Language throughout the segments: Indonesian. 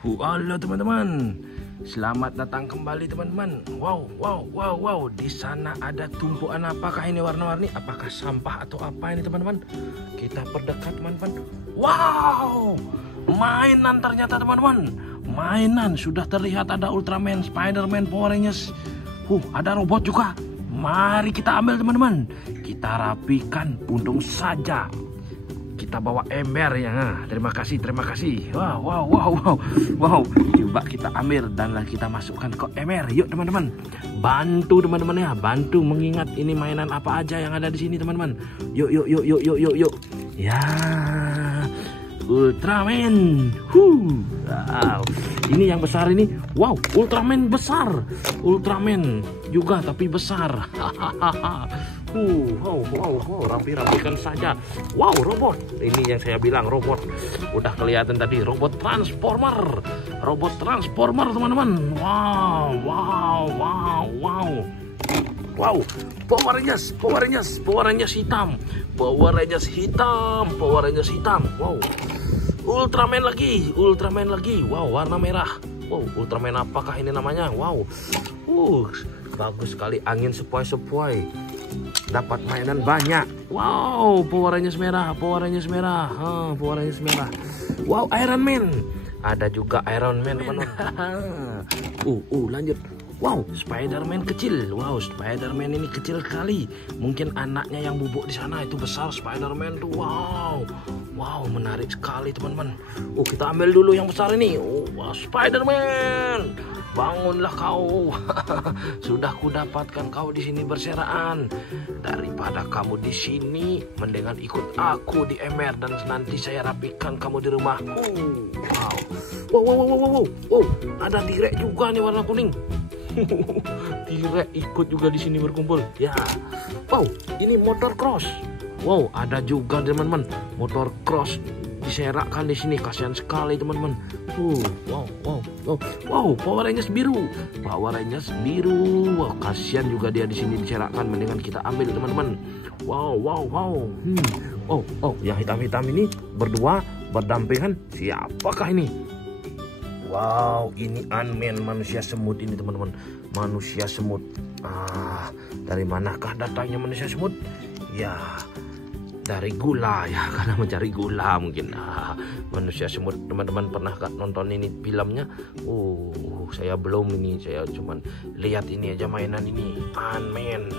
Halo teman-teman, selamat datang kembali teman-teman. Wow. Di sana ada tumpuan apakah ini warna-warni? Apakah sampah atau apa ini teman-teman? Kita perdekat teman-teman. Wow, mainan ternyata teman-teman. Mainan sudah terlihat ada Ultraman, Spiderman, Power Rangers. Ada robot juga. Mari kita ambil teman-teman. Kita rapikan, untung saja kita bawa ember ya. Terima kasih. Wow. Coba kita ambil dan kita masukkan ke ember. Yuk teman-teman. Bantu teman-teman ya. Bantu mengingat ini mainan apa aja yang ada di sini teman-teman. Yuk. Ya. Ultraman. Wow. Ini yang besar ini. Wow, Ultraman besar. Ultraman juga tapi besar. Rapikan saja. Wow, robot. Ini yang saya bilang robot. Udah kelihatan tadi robot transformer. Robot transformer teman-teman. Wow. Power Rangers hitam. Wow. Ultraman lagi. Wow, warna merah. Wow, Ultraman apakah ini namanya? Wow. Bagus sekali, angin sepoi-sepoi. Dapat mainan banyak. Wow, Power Rangers merah. Wow, Iron Man. Ada juga Iron Man teman-teman. Lanjut. Wow, Spiderman kecil. Wow, Spiderman ini kecil sekali. Mungkin anaknya yang bubuk di sana itu besar Spiderman tuh. Wow, menarik sekali teman-teman. Kita ambil dulu yang besar ini. Wow, Spiderman. Bangunlah kau. Sudah kudapatkan kau di sini berseraan. Daripada kamu di sini, mendingan ikut aku di ember dan nanti saya rapikan kamu di rumahku. Wow. Ada T-Rex juga nih warna kuning. T-Rex ikut juga di sini berkumpul. Ya. Wow, ini motor cross. Wow, ada juga teman-teman motor cross diserakkan di sini. Kasihan sekali teman-teman. Wow, Power Rangers biru. Wow, kasihan juga dia di sini diserakkan. Mendingan kita ambil teman-teman. Wow. Yang hitam-hitam ini berdua berdampingan. Siapakah ini? Wow, ini Ant-Man, manusia semut ini teman-teman. Manusia semut. Dari manakah datangnya manusia semut? Ya, dari gula ya, karena mencari gula mungkin. Manusia semut, teman-teman pernah gak nonton ini filmnya? Saya belum ini, saya cuman lihat ini aja mainan ini. Ant-Man.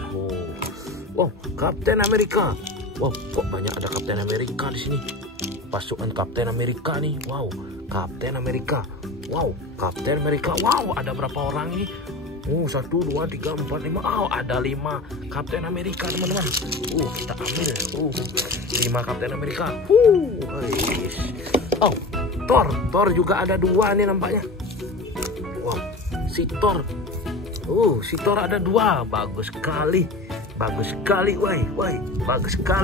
Wow, Captain America. Wow, kok banyak ada Captain America di sini? Pasukan Captain America nih. Wow, Captain America. Wow, ada berapa orang ini? 1, 2, 3, 4, 5. Ada 5 Captain America teman-teman. Kita ambil. 5 Captain America. Thor juga ada 2 nih nampaknya. Wow, si Thor. Si Thor ada 2. Bagus sekali. Bagus sekali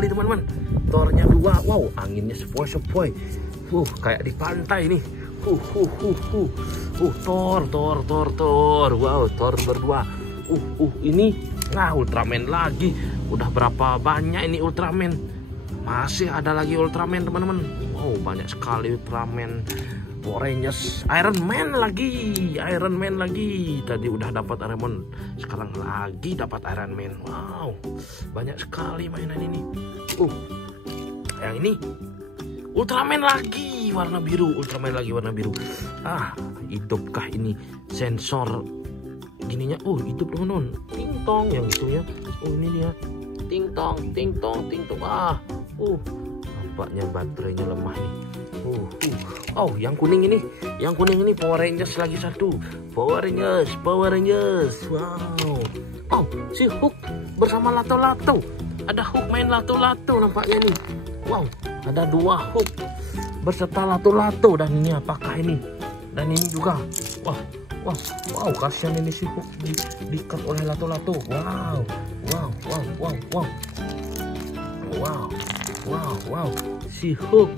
teman-teman. Thornya 2. Wow, anginnya sepoi-sepoi. Kayak di pantai nih. Thor. Wow, Thor berdua. Ini Ultraman lagi. Udah berapa banyak ini Ultraman? Masih ada lagi Ultraman teman-teman. Wow, banyak sekali Ultraman. Power Rangers, Iron Man lagi. Tadi udah dapat Iron Man, sekarang lagi dapat Iron Man. Wow, banyak sekali mainan ini. Yang ini Ultraman lagi warna biru. Hidupkah ini sensor gininya? Hidup teman-teman. Ting tong yang itu ya. Ini dia. Ting tong. Nampaknya baterainya lemah nih. Yang kuning ini Power Rangers lagi satu. Power Rangers. Wow. Si Hulk bersama Lato-Lato. Ada Hulk main Lato-Lato nampaknya nih. Wow, ada 2 Hulk berserta Lato-Lato. Dan ini apakah ini? Dan ini juga. Wow, kasihan ini si Hulk diikat oleh Lato-Lato. Wow. Si Hulk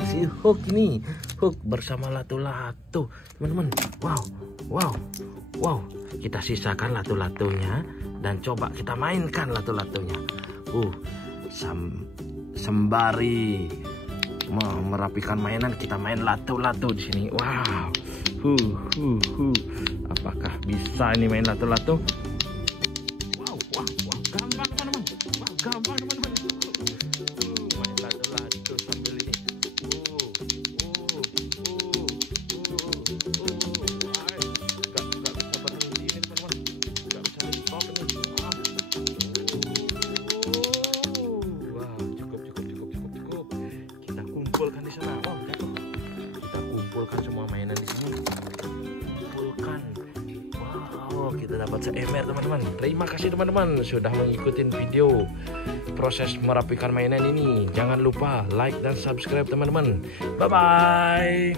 ini. Hulk bersama Lato-Lato, teman-teman. Wow. Kita sisakan Lato-Latonya dan coba kita mainkan Lato-Latonya. Sembari merapikan mainan, kita main lato-lato di sini. Wow, Apakah bisa ini main lato-lato? Wow, gampang teman-teman. Wah, gampang teman-teman. Main lato-lato sambil ini. Gak bisa berhenti ini teman-teman. Gak bisa stop ini. Wah, cukup. Kita kumpulkan di sana. Wow, jatuh. Kita kumpulkan semua mainan di sini. Wow, kita dapat seember teman-teman. Terima kasih teman-teman sudah mengikuti video proses merapikan mainan ini. Jangan lupa like dan subscribe teman-teman. Bye bye.